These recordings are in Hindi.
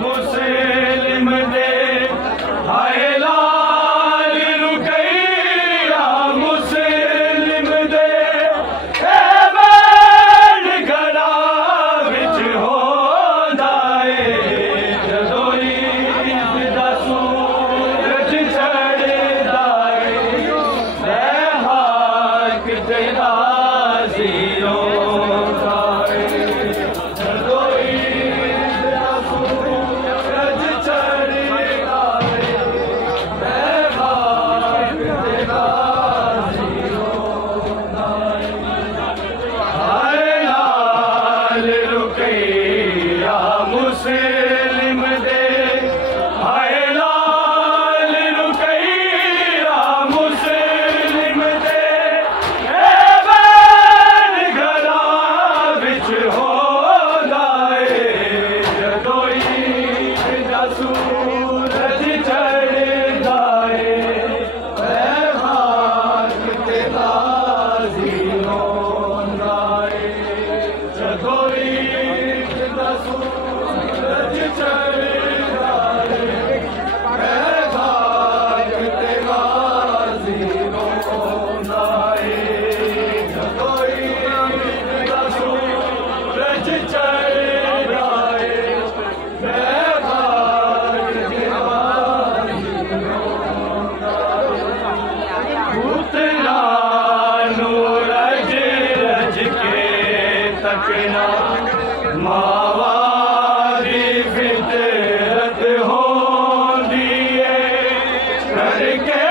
मुस्लिम दे हाय लाल रुकैया मुस्लिम दे बैठ गड़ा विच होंदा है जदों ईद दा सूरज चढ़दा है हाक ते गाज़ी रोंदा है जदों ईद दा सूरज चढ़दा है हाक ते गाज़ी रोंदा है हाय लाल रुकैया मुस्लिम दे हाय लाल रुकैया मुस्लिम दे बैठ गड़ा विच होंदा है जदों ईद दा सूरज चढ़दा है हाक ते गाज़ी रोंदा है जदों ईद दा सूरज चढ़दा है हाक ते गाज़ी रोंदा है जदों ईद दा सूरज चढ़दा है हाक ते गाज़ी रोंदा है पुत्रा नू रज रज के तकना मावा दी फितरत होंदी है करके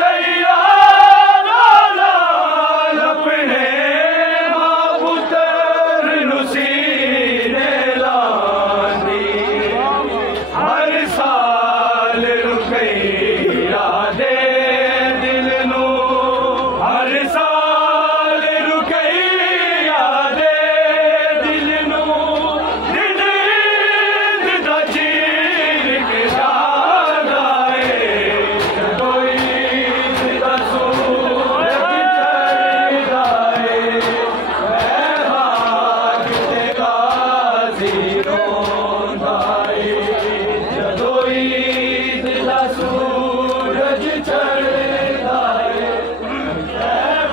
तैयार लाल अपने मां पुत्र नू सीने लांदी हर साल रुकैया दे दिल नू हर साल रुकैया दे दिल नू दिल दा चीर के जांदा है जदों ईद दा सूरज चढ़दा है हाक ते गाज़ी रोंदा है जदों ईद दा सूरज चढ़दा है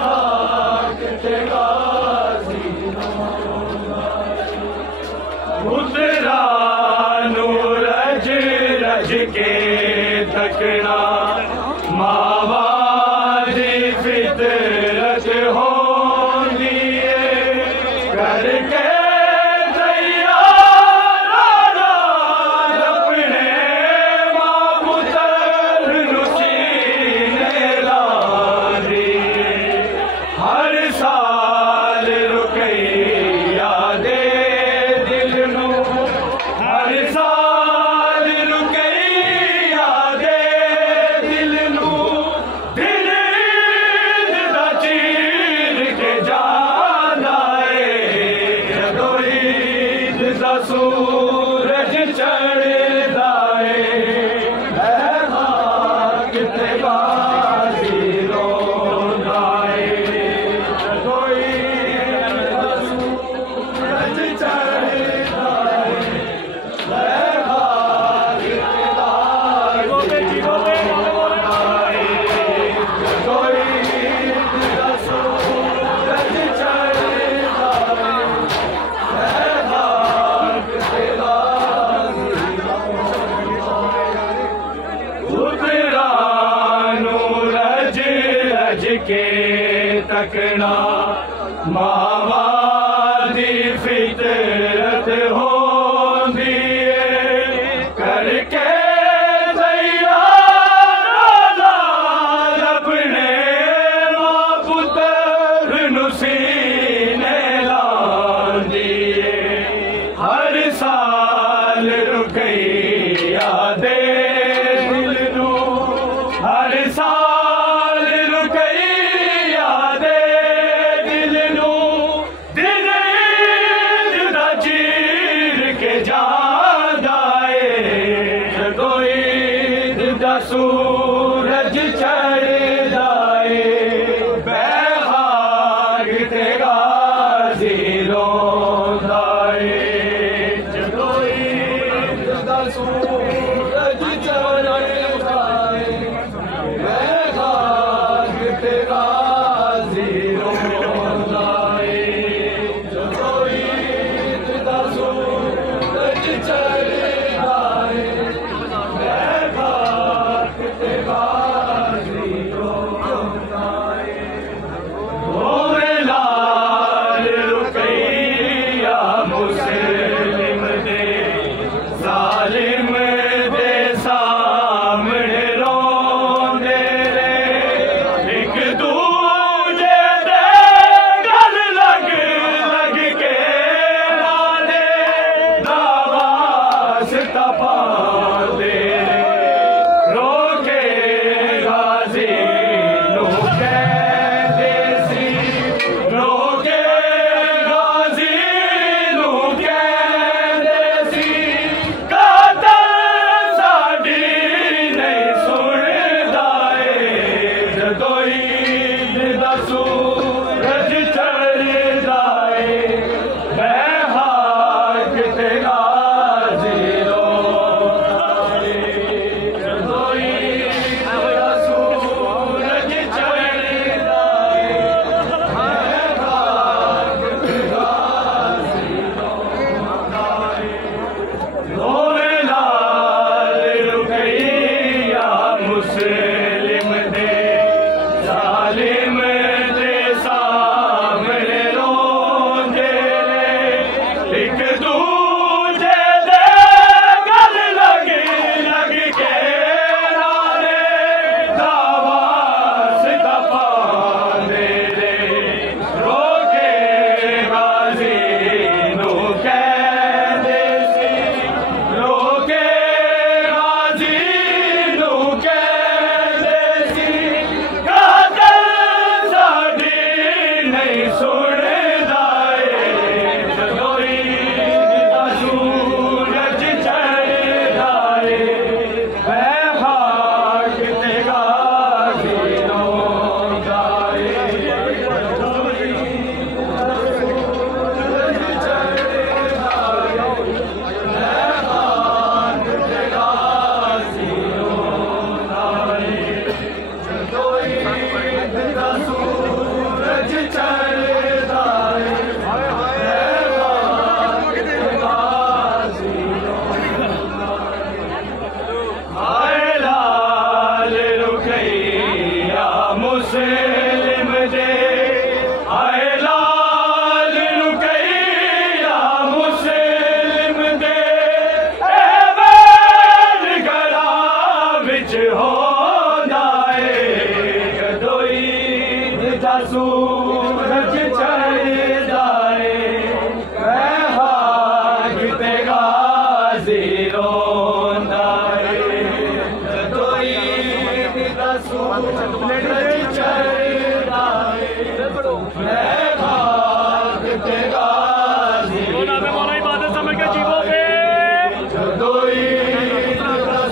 हाक ते गाज़ी रोंदा है पुत्रा नू रज रज के तकना मावा दी फितरत होंदी है करके तैयार लाल अपने मां पुत्र नू सीने लांदी हर साल रुकैया दे दिल नू हर साल रुकैया दे दिल नू दिल दा चीर के जांदा है जदों ईद दा सूरज चढ़दा है हाक ते गाज़ी रोंदा है जदों ईद दा सूरज चढ़दा है हाक ते गाज़ी रोंदा है जदों ईद दा सूरज चढ़दा है हाक ते गाज़ी पुत्रा नू रज रज के तकना मावा दी फितरत होंदी है करके तैयार लाल अपने मां पुत्र नू सीने लांदी हर साल रुकैया दे दिल नू हर साल रुकैया दे दिल नू दिल दा चीर के जांदा है जदों ईद दा सूरज चढ़दा है हाक ते गाज़ी रोंदा है सूरज चढ़दा हाग ते गाज़ी रोंदा सूरज चढ़दा हाग ते गाज़ी मौला इबादत समझ के जीवो पे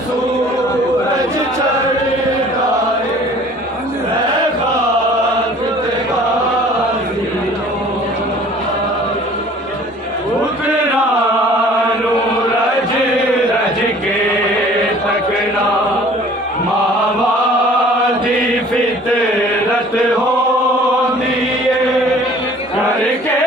सूरज चढ़दा फितरत होंदी है करके